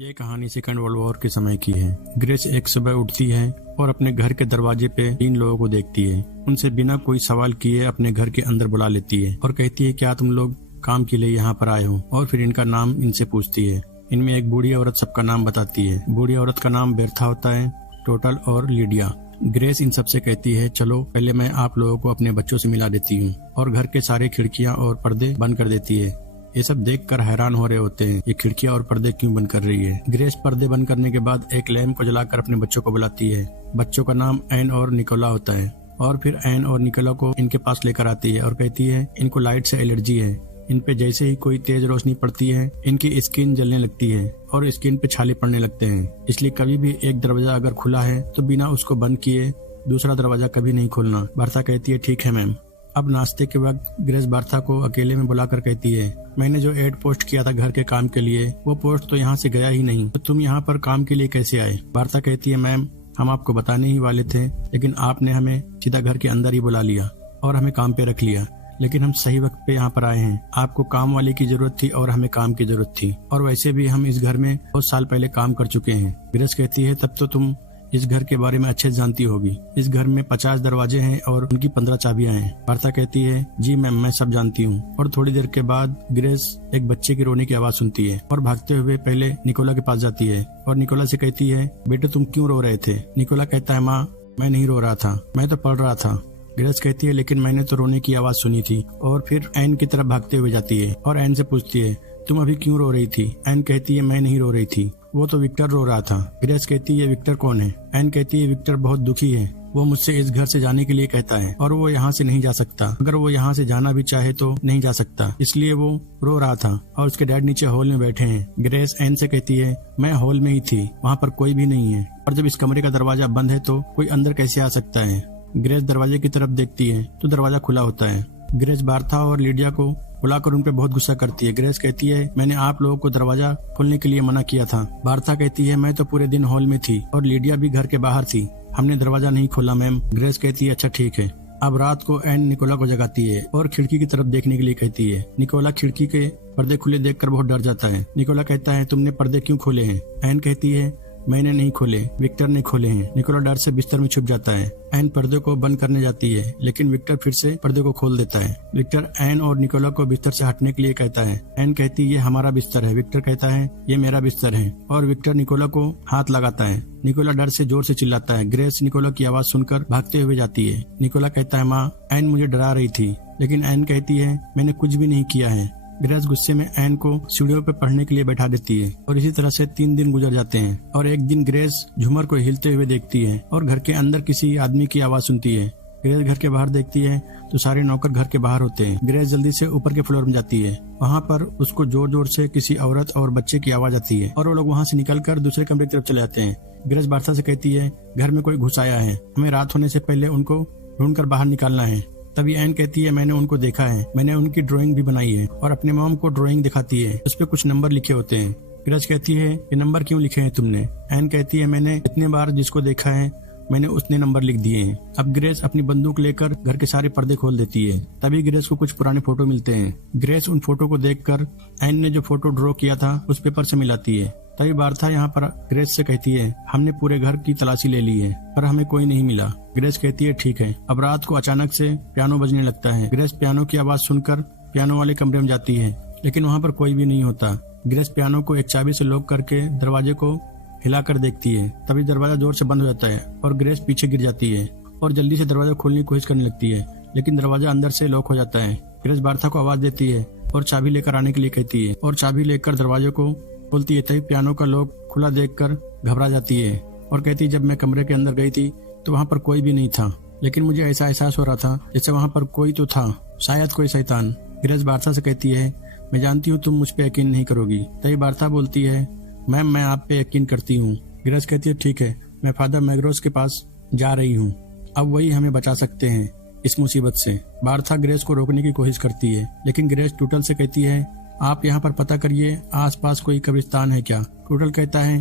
ये कहानी second world war के समय की है। ग्रेस एक सुबह उठती है और अपने घर के दरवाजे पे 3 लोगों को देखती है। उनसे बिना कोई सवाल किए अपने घर के अंदर बुला लेती है और कहती है क्या तुम लोग काम के लिए यहाँ पर आए हो, और फिर इनका नाम इनसे पूछती है। इनमें एक बूढ़ी औरत सबका नाम बताती है। बूढ़ी औरत का नाम बेर्था होता है, टोटल और लीडिया। ग्रेस इन सबसे कहती है चलो पहले मैं आप लोगों को अपने बच्चों से मिला देती हूँ, और घर के सारे खिड़कियाँ और पर्दे बंद कर देती है। ये सब देखकर हैरान हो रहे होते हैं, ये खिड़कियां और पर्दे क्यों बंद कर रही है। ग्रेस पर्दे बंद करने के बाद एक लैंप को जलाकर अपने बच्चों को बुलाती है। बच्चों का नाम एन और निकोला होता है, और फिर एन और निकोला को इनके पास लेकर आती है और कहती है इनको लाइट से एलर्जी है। इन पे जैसे ही कोई तेज रोशनी पड़ती है इनकी स्किन जलने लगती है और स्किन पे छाले पड़ने लगते हैं। इसलिए कभी भी एक दरवाजा अगर खुला है तो बिना उसको बंद किए दूसरा दरवाजा कभी नहीं खोलना। बर्था कहती है ठीक है मैम। अब नाश्ते के वक्त ग्रेस बर्था को अकेले में बुलाकर कहती है मैंने जो एड पोस्ट किया था घर के काम के लिए वो पोस्ट तो यहाँ से गया ही नहीं, तो तुम यहाँ पर काम के लिए कैसे आए। बर्था कहती है मैम हम आपको बताने ही वाले थे, लेकिन आपने हमें सीधा घर के अंदर ही बुला लिया और हमें काम पे रख लिया, लेकिन हम सही वक्त पे यहाँ पर आए हैं। आपको काम वाले की जरूरत थी और हमें काम की जरूरत थी, और वैसे भी हम इस घर में बहुत साल पहले काम कर चुके हैं। ग्रेस कहती है तब तो तुम इस घर के बारे में अच्छे से जानती होगी। इस घर में 50 दरवाजे हैं और उनकी 15 चाबियां हैं। बर्था कहती है जी मैम मैं सब जानती हूँ। और थोड़ी देर के बाद ग्रेस एक बच्चे की रोने की आवाज सुनती है और भागते हुए पहले निकोला के पास जाती है और निकोला से कहती है बेटे तुम क्यों रो रहे थे। निकोला कहता है माँ मैं नहीं रो रहा था, मैं तो पढ़ रहा था। ग्रेस कहती है लेकिन मैंने तो रोने की आवाज सुनी थी। और फिर एन की तरफ भागते हुए जाती है और एन से पूछती है तुम अभी क्यों रो रही थी। एन कहती है मैं नहीं रो रही थी, वो तो विक्टर रो रहा था। ग्रेस कहती है विक्टर कौन है। एन कहती है विक्टर बहुत दुखी है, वो मुझसे इस घर से जाने के लिए कहता है और वो यहाँ से नहीं जा सकता। अगर वो यहाँ से जाना भी चाहे तो नहीं जा सकता, इसलिए वो रो रहा था। और उसके डैड नीचे हॉल में बैठे हैं। ग्रेस एन से कहती है मैं हॉल में ही थी, वहाँ पर कोई भी नहीं है, और जब इस कमरे का दरवाजा बंद है तो कोई अंदर कैसे आ सकता है। ग्रेस दरवाजे की तरफ देखती है तो दरवाजा खुला होता है। ग्रेस बर्था और लीडिया को बुलाकर उन पे बहुत गुस्सा करती है। ग्रेस कहती है मैंने आप लोगों को दरवाजा खोलने के लिए मना किया था। बर्था कहती है मैं तो पूरे दिन हॉल में थी और लीडिया भी घर के बाहर थी, हमने दरवाजा नहीं खोला मैम। ग्रेस कहती है अच्छा ठीक है। अब रात को एन निकोला को जगाती है और खिड़की की तरफ देखने के लिए कहती है। निकोला खिड़की के पर्दे खुले देखकर बहुत डर जाता है। निकोला कहता है तुमने पर्दे क्यों खोले हैं। एन कहती है मैंने नहीं खोले, विक्टर ने खोले हैं। निकोला डर से बिस्तर में छुप जाता है। एन पर्दे को बंद करने जाती है, लेकिन विक्टर फिर से पर्दे को खोल देता है। विक्टर एन और निकोला को बिस्तर से हटने के लिए कहता है। एन कहती है ये हमारा बिस्तर है। विक्टर कहता है ये मेरा बिस्तर है, और विक्टर निकोला को हाथ लगाता है। निकोला डर से जोर से चिल्लाता है। ग्रेस निकोला की आवाज सुनकर भागते हुए जाती है। निकोला कहता है माँ एन मुझे डरा रही थी, लेकिन एन कहती है मैंने कुछ भी नहीं किया है। ग्रेस गुस्से में एन को सीढ़ियों पर पढ़ने के लिए बैठा देती है, और इसी तरह से 3 दिन गुजर जाते हैं। और एक दिन ग्रेस झूमर को हिलते हुए देखती है और घर के अंदर किसी आदमी की आवाज सुनती है। ग्रेस घर के बाहर देखती है तो सारे नौकर घर के बाहर होते हैं। ग्रेस जल्दी से ऊपर के फ्लोर में जाती है। वहाँ पर उसको जोर जोर से किसी औरत और बच्चे की आवाज आती है, और वो लोग वहाँ से निकलकर दूसरे कमरे की तरफ चले जाते हैं। ग्रेस बर्था से कहती है घर में कोई घुस आया है, हमें रात होने से पहले उनको ढूंढकर बाहर निकालना है। तभी एन कहती है मैंने उनको देखा है, मैंने उनकी ड्राइंग भी बनाई है, और अपने मॉम को ड्राइंग दिखाती है, उस पे कुछ नंबर लिखे होते हैं। ग्रेस कहती है ये नंबर क्यों लिखे हैं तुमने। एन कहती है मैंने इतने बार जिसको देखा है मैंने उतने नंबर लिख दिए हैं। अब ग्रेस अपनी बंदूक लेकर घर के सारे पर्दे खोल देती है। तभी ग्रेस को कुछ पुराने फोटो मिलते हैं। ग्रेस उन फोटो को देखकर एन ने जो फोटो ड्रॉ किया था उस पेपर से मिलाती है। तभी बर्था यहाँ पर ग्रेस से कहती है हमने पूरे घर की तलाशी ले ली है पर हमें कोई नहीं मिला। ग्रेस कहती है ठीक है। अब रात को अचानक से पियानो बजने लगता है। ग्रेस पियानो की आवाज सुनकर पियानो वाले कमरे में जाती है, लेकिन वहाँ पर कोई भी नहीं होता। ग्रेस पियानो को एक चाबी से लॉक करके दरवाजे को हिलाकर देखती है। तभी दरवाजा जोर से बंद हो जाता है और ग्रेस पीछे गिर जाती है और जल्दी से दरवाजा खोलने की कोशिश करने लगती है, लेकिन दरवाजा अंदर से लॉक हो जाता है। ग्रेस बर्था को आवाज देती है और चाबी लेकर आने के लिए कहती है, और चाबी लेकर दरवाजे को खोलती है। तभी पियानो का लॉक खुला देखकर घबरा जाती है और कहती है जब मैं कमरे के अंदर गई थी तो वहाँ पर कोई भी नहीं था, लेकिन मुझे ऐसा एहसास हो रहा था जैसे वहाँ पर कोई तो था, शायद कोई शैतान। ग्रेस बर्था से कहती है मैं जानती हूँ तुम मुझ पे यकीन नहीं करोगी। तभी बर्था बोलती है मैम मैं आप पे यकीन करती हूँ। ग्रेस कहती है ठीक है, मैं फादर मैग्रोस के पास जा रही हूँ, अब वही हमें बचा सकते हैं इस मुसीबत से। बर्था ग्रेस को रोकने की कोशिश करती है, लेकिन ग्रेस टूटल से कहती है आप यहाँ पर पता करिए आसपास कोई कब्रिस्तान है क्या। टूटल कहता है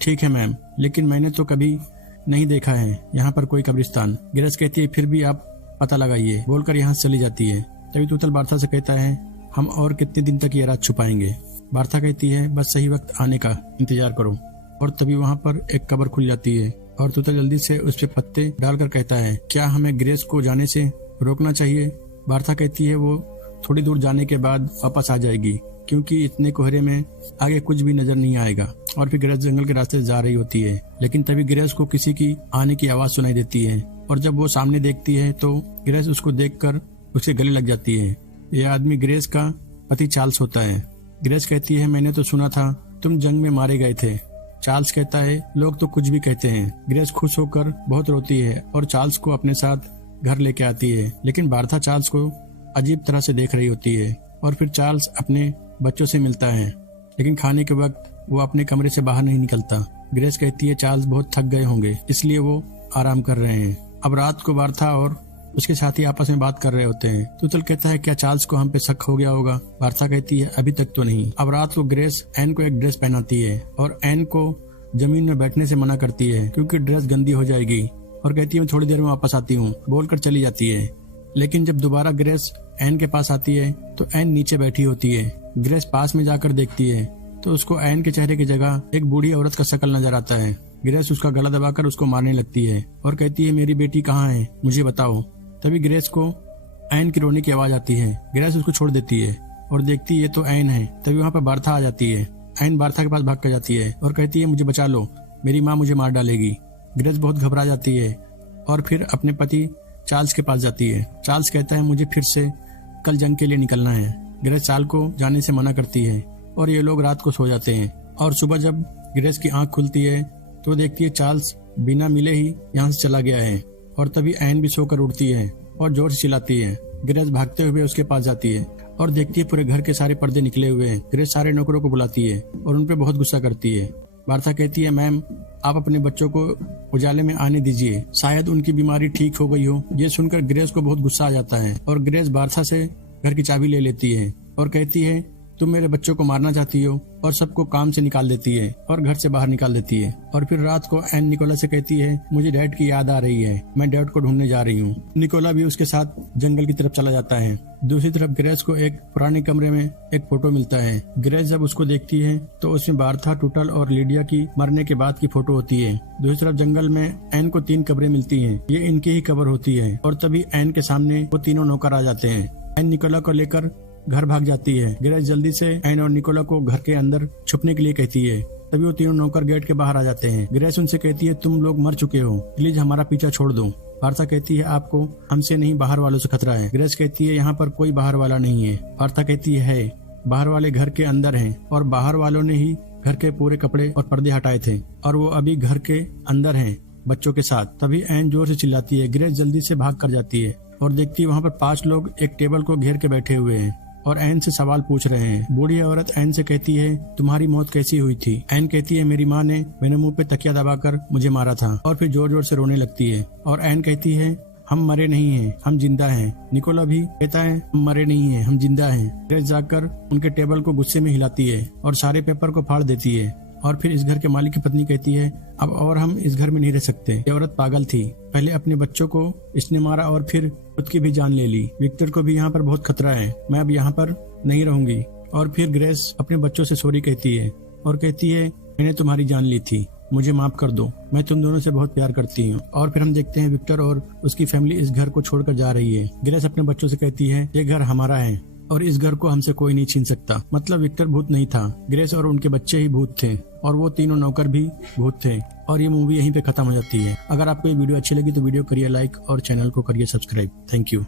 ठीक है मैम, लेकिन मैंने तो कभी नहीं देखा है यहाँ पर कोई कब्रिस्तान। ग्रेस कहती है फिर भी आप पता लगाइए, बोलकर यहाँ से चली जाती है। तभी टूटल बर्था से कहता है हम और कितने दिन तक ये रात छुपाएंगे। बार्था कहती है बस सही वक्त आने का इंतजार करो। और तभी वहाँ पर एक कब्र खुल जाती है और तूतल जल्दी से उस पे पत्ते डालकर कहता है क्या हमें ग्रेस को जाने से रोकना चाहिए। बार्था कहती है वो थोड़ी दूर जाने के बाद वापस आ जाएगी क्योंकि इतने कोहरे में आगे कुछ भी नजर नहीं आएगा। और फिर ग्रेस जंगल के रास्ते से जा रही होती है, लेकिन तभी ग्रेस को किसी की आने की आवाज सुनाई देती है और जब वो सामने देखती है तो ग्रेस उसको देखकर उसके गले लग जाती है। यह आदमी ग्रेस का पति चार्ल्स होता है। ग्रेस कहती है मैंने तो सुना था तुम जंग में मारे गए थे। चार्ल्स कहता है लोग तो कुछ भी कहते हैं। ग्रेस खुश होकर बहुत रोती है और चार्ल्स को अपने साथ घर लेके आती है, लेकिन बार्था चार्ल्स को अजीब तरह से देख रही होती है। और फिर चार्ल्स अपने बच्चों से मिलता है, लेकिन खाने के वक्त वो अपने कमरे से बाहर नहीं निकलता। ग्रेस कहती है चार्ल्स बहुत थक गए होंगे इसलिए वो आराम कर रहे हैं। अब रात को बार्था और उसके साथी आपस में बात कर रहे होते हैं। तूतल कहता है क्या चार्ल्स को हम पे शक हो गया होगा। बार्था कहती है अभी तक तो नहीं। अब रात को ग्रेस एन को एक ड्रेस पहनाती है और एन को जमीन में बैठने से मना करती है क्योंकि ड्रेस गंदी हो जाएगी और कहती है मैं थोड़ी देर में वापस आती हूँ बोलकर चली जाती है। लेकिन जब दोबारा ग्रेस एन के पास आती है तो एन नीचे बैठी होती है। ग्रेस पास में जाकर देखती है तो उसको एन के चेहरे की जगह एक बूढ़ी औरत का शक्ल नजर आता है। ग्रेस उसका गला दबाकर उसको मारने लगती है और कहती है मेरी बेटी कहाँ है मुझे बताओ। तभी ग्रेस को एन की रोने की आवाज आती है। ग्रेस उसको छोड़ देती है और देखती है तो एन है। तभी वहाँ पर बार्था आ जाती है। एन बार्था के पास भाग कर जाती है और कहती है मुझे बचा लो, मेरी माँ मुझे मार डालेगी। ग्रेस बहुत घबरा जाती है और फिर अपने पति चार्ल्स के पास जाती है। चार्ल्स कहता है मुझे फिर से कल जंग के लिए निकलना है। ग्रेस चार्ल्स को जाने से मना करती है और ये लोग रात को सो जाते हैं। और सुबह जब ग्रेस की आंख खुलती है तो देखती है चार्ल्स बिना मिले ही यहाँ से चला गया है। और तभी एन भी सोकर उठती है और जोर से चिल्लाती है। ग्रेस भागते हुए उसके पास जाती है और देखती है पूरे घर के सारे पर्दे निकले हुए हैं। ग्रेस सारे नौकरों को बुलाती है और उन पे बहुत गुस्सा करती है। बार्था कहती है मैम आप अपने बच्चों को उजाले में आने दीजिए, शायद उनकी बीमारी ठीक हो गई हो। ये सुनकर ग्रेस को बहुत गुस्सा आ जाता है और ग्रेस बार्था से घर की चाबी ले लेती है और कहती है तुम मेरे बच्चों को मारना चाहती हो और सबको काम से निकाल देती है और घर से बाहर निकाल देती है। और फिर रात को एन निकोला से कहती है मुझे डैड की याद आ रही है, मैं डैड को ढूंढने जा रही हूँ। निकोला भी उसके साथ जंगल की तरफ चला जाता है। दूसरी तरफ ग्रेस को एक पुराने कमरे में एक फोटो मिलता है। ग्रेस जब उसको देखती है तो उसमें बार्था, टूटल और लिडिया की मरने के बाद की फोटो होती है। दूसरी तरफ जंगल में एन को 3 कब्रें मिलती है, ये इनकी ही कब्र होती है। और तभी एन के सामने वो तीनों नौकर आ जाते हैं। एन निकोला को लेकर घर भाग जाती है। ग्रेस जल्दी से एन और निकोला को घर के अंदर छुपने के लिए कहती है। तभी वो तीनों नौकर गेट के बाहर आ जाते हैं। ग्रेस उनसे कहती है तुम लोग मर चुके हो, प्लीज हमारा पीछा छोड़ दो। बार्था कहती है आपको हमसे नहीं बाहर वालों से खतरा है। ग्रेस कहती है यहाँ पर कोई बाहर वाला नहीं है। बार्था कहती है बाहर वाले घर के अंदर हैं और बाहर वालों ने ही घर के पूरे कपड़े और पर्दे हटाए थे और वो अभी घर के अंदर हैं बच्चों के साथ। तभी एन जोर से चिल्लाती है। ग्रेस जल्दी से भाग कर जाती है और देखती है वहाँ पर 5 लोग एक टेबल को घेर के बैठे हुए हैं और एन से सवाल पूछ रहे हैं। बूढ़ी औरत एन से कहती है तुम्हारी मौत कैसी हुई थी। एन कहती है मेरी माँ ने मेरे मुंह पे तकिया दबाकर मुझे मारा था। और फिर जोर जोर से रोने लगती है और एन कहती है हम मरे नहीं हैं, हम जिंदा हैं। निकोला भी कहता है हम मरे नहीं हैं, हम जिंदा हैं। ग्रेस जाकर उनके टेबल को गुस्से में हिलाती है और सारे पेपर को फाड़ देती है। और फिर इस घर के मालिक की पत्नी कहती है अब और हम इस घर में नहीं रह सकते। ये औरत पागल थी, पहले अपने बच्चों को इसने मारा और फिर खुद की भी जान ले ली। विक्टर को भी यहाँ पर बहुत खतरा है, मैं अब यहाँ पर नहीं रहूंगी। और फिर ग्रेस अपने बच्चों से सॉरी कहती है और कहती है मैंने तुम्हारी जान ली थी, मुझे माफ कर दो, मैं तुम दोनों से बहुत प्यार करती हूँ। और फिर हम देखते हैं विक्टर और उसकी फैमिली इस घर को छोड़कर जा रही है। ग्रेस अपने बच्चों से कहती है ये घर हमारा है और इस घर को हमसे कोई नहीं छीन सकता। मतलब विक्टर भूत नहीं था, ग्रेस और उनके बच्चे ही भूत थे और वो तीनों नौकर भी भूत थे। और ये मूवी यहीं पे खत्म हो जाती है। अगर आपको ये वीडियो अच्छी लगी तो वीडियो करिए लाइक और चैनल को करिए सब्सक्राइब। Thank you.